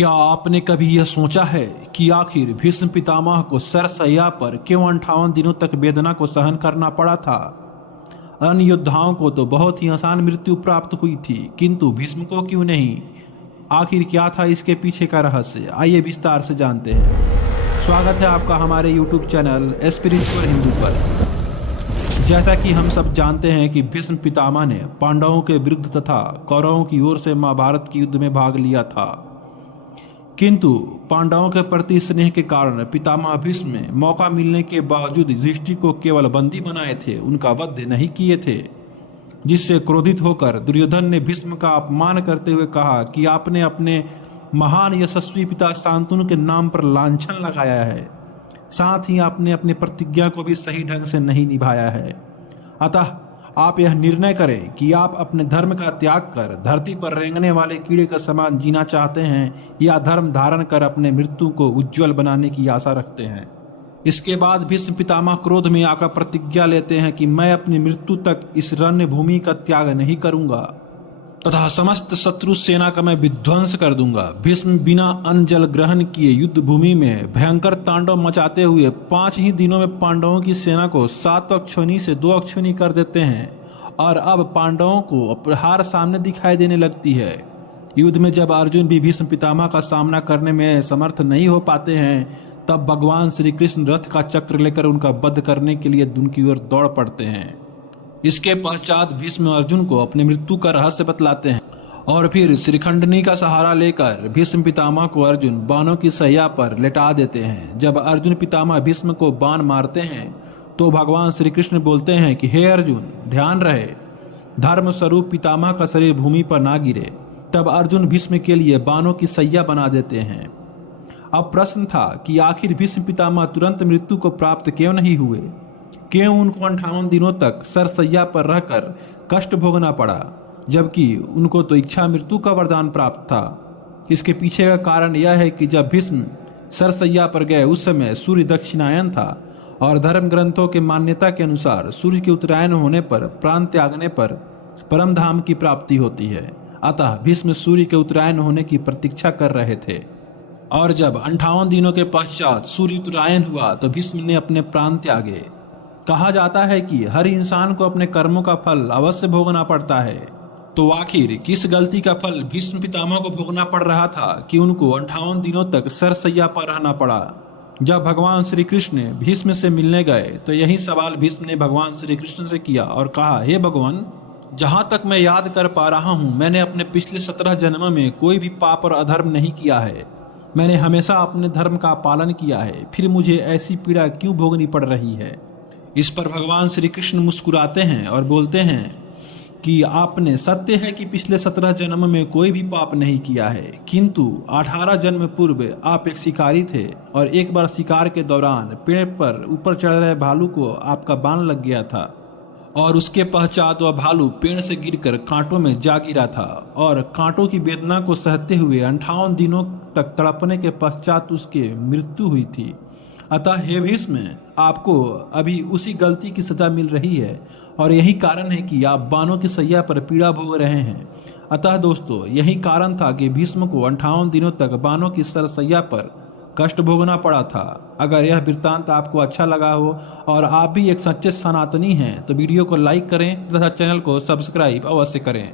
क्या आपने कभी यह सोचा है कि आखिर भीष्म पितामह को सरसैया पर क्यों 58 दिनों तक वेदना को सहन करना पड़ा था? अन्य योद्धाओं को तो बहुत ही आसान मृत्यु प्राप्त हुई थी, किंतु भीष्म को क्यों नहीं? आखिर क्या था इसके पीछे का रहस्य? आइए विस्तार से जानते हैं। स्वागत है आपका हमारे YouTube चैनल स्पिरिचुअल हिंदू पर। जैसा कि हम सब जानते हैं कि भीष्म पितामह ने पांडवों के विरुद्ध तथा कौरवों की ओर से महाभारत के युद्ध में भाग लिया था, किंतु पांडवों के प्रति स्नेह के कारण पितामह भीष्म ने मौका मिलने के बावजूद युधिष्ठिर को केवल बंदी बनाए थे, उनका वध नहीं किए थे। जिससे क्रोधित होकर दुर्योधन ने भीष्म का अपमान करते हुए कहा कि आपने अपने महान यशस्वी पिता शांतनु के नाम पर लांछन लगाया है, साथ ही आपने अपनी प्रतिज्ञा को भी सही ढंग से नहीं निभाया है। अतः आप यह निर्णय करें कि आप अपने धर्म का त्याग कर धरती पर रेंगने वाले कीड़े का समान जीना चाहते हैं या धर्म धारण कर अपने मृत्यु को उज्जवल बनाने की आशा रखते हैं। इसके बाद भीष्म पितामह क्रोध में आकर प्रतिज्ञा लेते हैं कि मैं अपनी मृत्यु तक इस रण्य भूमि का त्याग नहीं करूंगा तथा समस्त शत्रु सेना का मैं विध्वंस कर दूंगा। भीष्म बिना अन्न जल ग्रहण किए युद्ध भूमि में भयंकर तांडव मचाते हुए 5 ही दिनों में पांडवों की सेना को 7 अक्षौणी से 2 अक्षौणी कर देते हैं और अब पांडवों को हार सामने दिखाई देने लगती है। युद्ध में जब अर्जुन भी भीष्म पितामह का सामना करने में समर्थ नहीं हो पाते हैं, तब भगवान श्री कृष्ण रथ का चक्र लेकर उनका वध करने के लिए उनकी ओर दौड़ पड़ते हैं। इसके पश्चात भीष्म अर्जुन को अपनी मृत्यु का रहस्य बतलाते हैं और फिर श्रीखंडनी का सहारा लेकर भीष्म पितामह को अर्जुन बाणों की सैया पर लेटा देते हैं। जब अर्जुन पितामह भीष्म को बाण मारते हैं तो भगवान श्री कृष्ण बोलते हैं कि हे अर्जुन, ध्यान रहे, धर्म स्वरूप पितामह का शरीर भूमि पर ना गिरे। तब अर्जुन भीष्म के लिए बाणों की सैया बना देते हैं। अब प्रश्न था कि आखिर भीष्म पितामह तुरंत मृत्यु को प्राप्त क्यों नहीं हुए? क्यों उनको 58 दिनों तक सरसैया पर रहकर कष्ट भोगना पड़ा, जबकि उनको तो इच्छा मृत्यु का वरदान प्राप्त था? इसके पीछे का कारण यह है कि जब भीष्म सरसैया पर गए उस समय सूर्य दक्षिणायन था और धर्म ग्रंथों के मान्यता के अनुसार सूर्य के उत्तरायण होने पर प्राण त्यागने पर परम धाम की प्राप्ति होती है। अतः भीष्म सूर्य के उत्तरायण होने की प्रतीक्षा कर रहे थे और जब 58 दिनों के पश्चात सूर्य उत्तरायण हुआ तो भीष्म ने अपने प्राण त्यागे। कहा जाता है कि हर इंसान को अपने कर्मों का फल अवश्य भोगना पड़ता है, तो आखिर किस गलती का फल भीष्म पितामह को भोगना पड़ रहा था कि उनको 58 दिनों तक सरसैया पर रहना पड़ा? जब भगवान श्री कृष्ण भीष्म से मिलने गए तो यही सवाल भीष्म ने भगवान श्री कृष्ण से किया और कहा, हे भगवान, जहां तक मैं याद कर पा रहा हूं, मैंने अपने पिछले 17 जन्म में कोई भी पाप और अधर्म नहीं किया है। मैंने हमेशा अपने धर्म का पालन किया है, फिर मुझे ऐसी पीड़ा क्यों भोगनी पड़ रही है? इस पर भगवान श्री कृष्ण मुस्कुराते हैं और बोलते हैं कि आपने सत्य है कि पिछले 17 जन्म में कोई भी पाप नहीं किया है, किंतु 18 जन्म पूर्व आप एक शिकारी थे और एक बार शिकार के दौरान पेड़ पर ऊपर चढ़ रहे भालू को आपका बाण लग गया था और उसके पश्चात वह भालू पेड़ से गिरकर कांटों में जा गिरा था और कांटों की वेदना को सहते हुए 58 दिनों तक तड़पने के पश्चात उसकी मृत्यु हुई थी। अतः हे भीष्म, आपको अभी उसी गलती की सजा मिल रही है और यही कारण है कि आप बाणों की सैया पर पीड़ा भोग रहे हैं। अतः दोस्तों, यही कारण था कि भीष्म को 58 दिनों तक बाणों की सरसैया पर कष्ट भोगना पड़ा था। अगर यह वृत्तांत आपको अच्छा लगा हो और आप भी एक सच्चे सनातनी हैं तो वीडियो को लाइक करें तथा चैनल को सब्सक्राइब अवश्य करें।